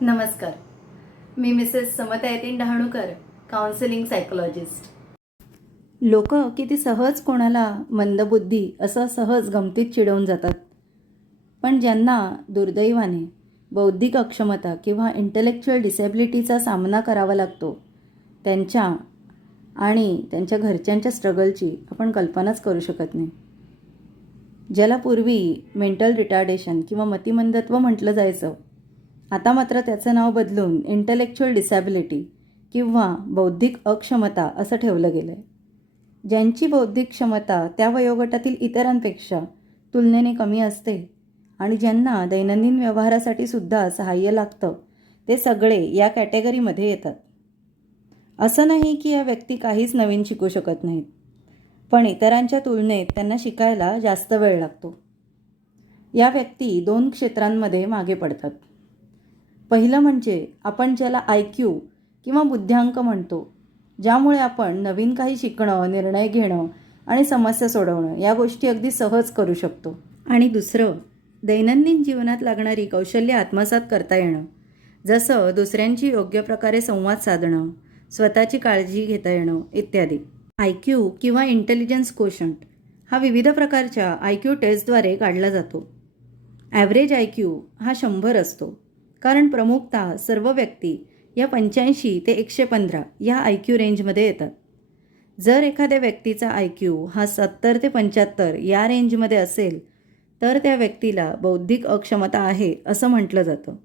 नमस्कार. मी मिसेस समता Yatin Dahanukar, counselling psychologist. लोक किती सहज कोणाला मंदबुद्धी असं सहज गमतीत चिडवून जातात, पण ज्यांना दुर्दैवाने बौद्धिक अक्षमता किंवा इंटेलेक्च्युअल डिसेबिलिटीचा सामना करावा लागतो, त्यांच्या आणि त्यांच्या घरच्यांच्या स्ट्रगलची आपण कल्पनाच करू शकत नाही. ज्याला पूर्वी मेंटल रिटार्डेशन किंवा मतिमंदत्व म्हटलं जायचं, आता मात्र त्याचं नाव बदलून इंटेलेक्च्युअल डिसॅबिलिटी किंवा बौद्धिक अक्षमता असं ठेवलं गेलं आहे. ज्यांची बौद्धिक क्षमता त्या वयोगटातील इतरांपेक्षा तुलनेने कमी असते आणि ज्यांना दैनंदिन व्यवहारासाठी सुद्धा सहाय्य लागतं, ते सगळे या कॅटेगरीमध्ये येतात. असं नाही की या व्यक्ती काहीच नवीन शिकू शकत नाहीत, पण इतरांच्या तुलनेत त्यांना शिकायला जास्त वेळ लागतो. या व्यक्ती 2 क्षेत्रांमध्ये मागे पडतात. पहिलं म्हणजे आपण ज्याला IQ किंवा बुद्ध्यांक म्हणतो, ज्यामुळे आपण नवीन काही शिकणं, निर्णय घेणं आणि समस्या सोडवणं या गोष्टी अगदी सहज करू शकतो. आणि दुसरं, दैनंदिन जीवनात लागणारी कौशल्य आत्मसात करता येणं, जसं दुसऱ्यांची योग्य प्रकारे संवाद साधणं, स्वतःची काळजी घेता येणं इत्यादी. IQ किंवा इंटेलिजन्स कोशंट हा विविध प्रकारच्या IQ टेस्टद्वारे काढला जातो. ॲव्हरेज IQ हा 100 असतो, कारण प्रमुखतः सर्व व्यक्ती या 85 ते 115 या IQ रेंजमध्ये येतात. जर एखाद्या व्यक्तीचा IQ हा 70 ते 75 या रेंजमध्ये असेल, तर त्या व्यक्तीला बौद्धिक अक्षमता आहे असं म्हटलं जातं.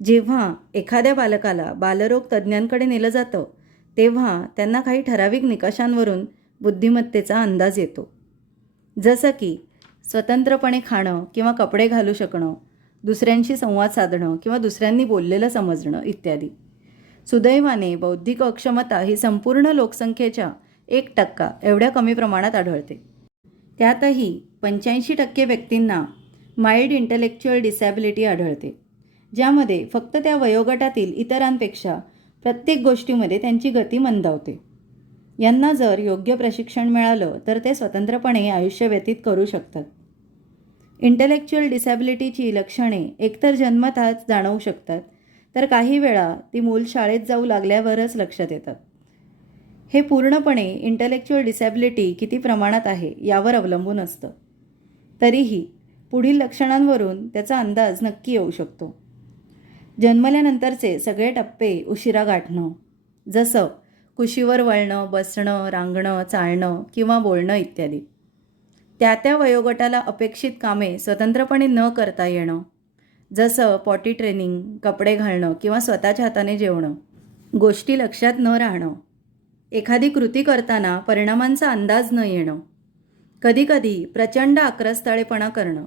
जेव्हा एखाद्या बालकाला बालरोग तज्ज्ञांकडे नेलं जातं, तेव्हा त्यांना काही ठराविक निकषांवरून बुद्धिमत्तेचा अंदाज येतो. जसं की स्वतंत्रपणे खाणं किंवा कपडे घालू शकणं, दुसऱ्यांशी संवाद साधणं किंवा दुसऱ्यांनी बोललेलं समजणं इत्यादी. सुदैवाने बौद्धिक अक्षमता ही संपूर्ण लोकसंख्येच्या 1% एवढ्या कमी प्रमाणात आढळते. त्यातही 85% व्यक्तींना माइल्ड इंटेलेक्च्युअल डिसॅबिलिटी आढळते, ज्यामध्ये फक्त त्या वयोगटातील इतरांपेक्षा प्रत्येक गोष्टीमध्ये त्यांची गती मंदावते. यांना जर योग्य प्रशिक्षण मिळालं तर ते स्वतंत्रपणे आयुष्य व्यतीत करू शकतात. इंटेलेक्च्युअल डिसॅबिलिटीची लक्षणे एकतर जन्मतःच जाणवू शकतात, तर काही वेळा ती मूल शाळेत जाऊ लागल्यावरच लक्षात येतात. हे पूर्णपणे इंटेलेक्च्युअल डिसॅबिलिटी किती प्रमाणात आहे यावर अवलंबून असतं. तरीही पुढील लक्षणांवरून त्याचा अंदाज नक्की येऊ शकतो. जन्मल्यानंतरचे सगळे टप्पे उशिरा गाठणं, जसं कुशीवर वळणं, बसणं, रांगणं, चालणं किंवा बोलणं इत्यादी. त्या वयोगटाला अपेक्षित कामे स्वतंत्रपणे न करता येणं, जसं पॉटी ट्रेनिंग, कपडे घालणं किंवा स्वतःच्या हाताने जेवणं. गोष्टी लक्षात न राहणं, एखादी कृती करताना परिणामांचा अंदाज न येणं, कधीकधी प्रचंड आक्रस्ताळेपणा करणं,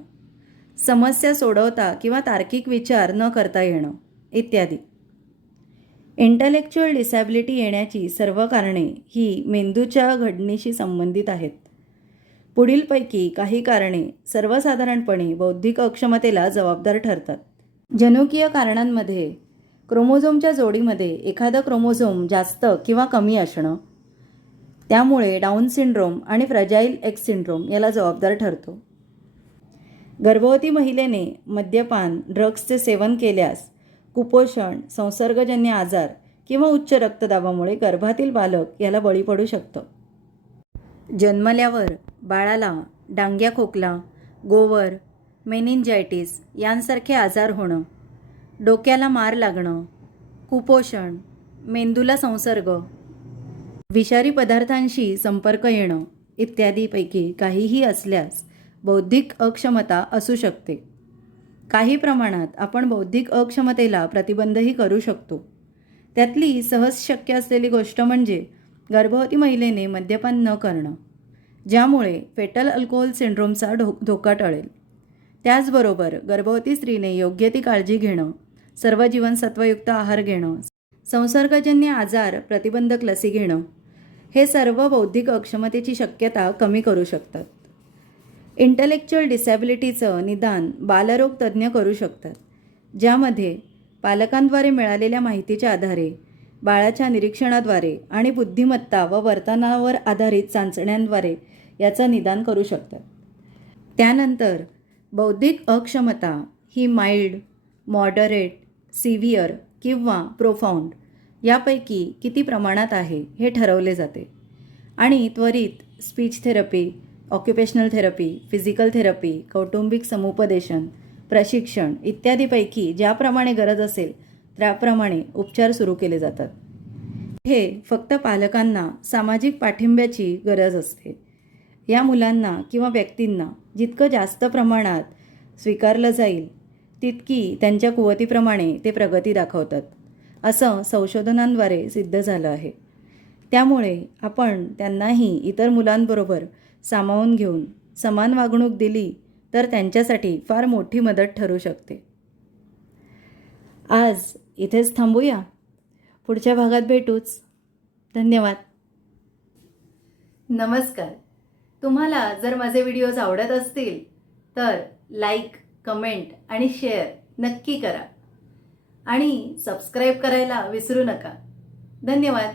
समस्या सोडवता किंवा तार्किक विचार न करता येणं इत्यादी. इंटेलेक्च्युअल डिसॅबिलिटी येण्याची सर्व कारणे ही मेंदूच्या घडणीशी संबंधित आहेत. पुढीलपैकी काही कारणे सर्वसाधारणपणे बौद्धिक अक्षमतेला जबाबदार ठरतात. जनुकीय कारणांमध्ये क्रोमोझोमच्या जोडीमध्ये एखादं क्रोमोझोम जास्त किंवा कमी असणं, त्यामुळे डाऊन सिंड्रोम आणि फ्रजाईल एक्स सिंड्रोम याला जबाबदार ठरतो. गर्भवती महिलेने मद्यपान, ड्रग्सचे सेवन केल्यास कुपोषण, संसर्गजन्य आजार किंवा उच्च रक्तदाबामुळे गर्भातील बालक याला बळी पडू शकतं. जन्मल्यावर बाळाला डांग्या खोकला, गोवर, मेनिंजायटिस यांसारखे आजार होणं, डोक्याला मार लागणं, कुपोषण, मेंदूला संसर्ग, विषारी पदार्थांशी संपर्क येणं इत्यादीपैकी काहीही असल्यास बौद्धिक अक्षमता असू शकते. काही प्रमाणात आपण बौद्धिक अक्षमतेला प्रतिबंधही करू शकतो. त्यातली सहज शक्य असलेली गोष्ट म्हणजे गर्भवती महिलेने मद्यपान न करणं, ज्यामुळे फेटल अल्कोहोल सिंड्रोमचा धोका टळेल. त्याचबरोबर गर्भवती स्त्रीने योग्य ती काळजी घेणं, सर्व जीवनसत्वयुक्त आहार घेणं, संसर्गजन्य आजार प्रतिबंधक लसी घेणं, हे सर्व बौद्धिक अक्षमतेची शक्यता कमी करू शकतात. इंटेलेक्च्युअल डिसॅबिलिटीचं निदान बालरोग तज्ज्ञ करू शकतात, ज्यामध्ये पालकांद्वारे मिळालेल्या माहितीच्या आधारे, बाळाच्या निरीक्षणाद्वारे आणि बुद्धिमत्ता व वर्तनावर आधारित चाचण्यांद्वारे याचं निदान करू शकतात. त्यानंतर बौद्धिक अक्षमता ही माइल्ड, मॉडरेट, सिव्हिअर किंवा प्रोफाऊंड यापैकी किती प्रमाणात आहे हे ठरवले जाते आणि त्वरित speech therapy, occupational therapy, physical therapy, कौटुंबिक समुपदेशन, प्रशिक्षण इत्यादीपैकी ज्याप्रमाणे गरज असेल त्याप्रमाणे उपचार सुरू केले जातात. हे फक्त पालकांना सामाजिक पाठिंब्याची गरज असते. या मुलांना किंवा व्यक्तींना जितकं जास्त प्रमाणात स्वीकारलं जाईल तितकी त्यांच्या कुवतीप्रमाणे ते प्रगती दाखवतात, असं संशोधनांद्वारे सिद्ध झालं आहे. त्यामुळे आपण त्यांनाही इतर मुलांबरोबर सामावून घेऊन समान वागणूक दिली तर त्यांच्यासाठी फार मोठी मदत ठरू शकते. आज इथेच थांबूया. पुढच्या भागात भेटूच. धन्यवाद. नमस्कार. तुम्हाला जर माझे व्हिडिओज आवडत असतील तर लाईक, कमेंट आणि शेअर नक्की करा आणि सबस्क्राईब करायला विसरू नका. धन्यवाद.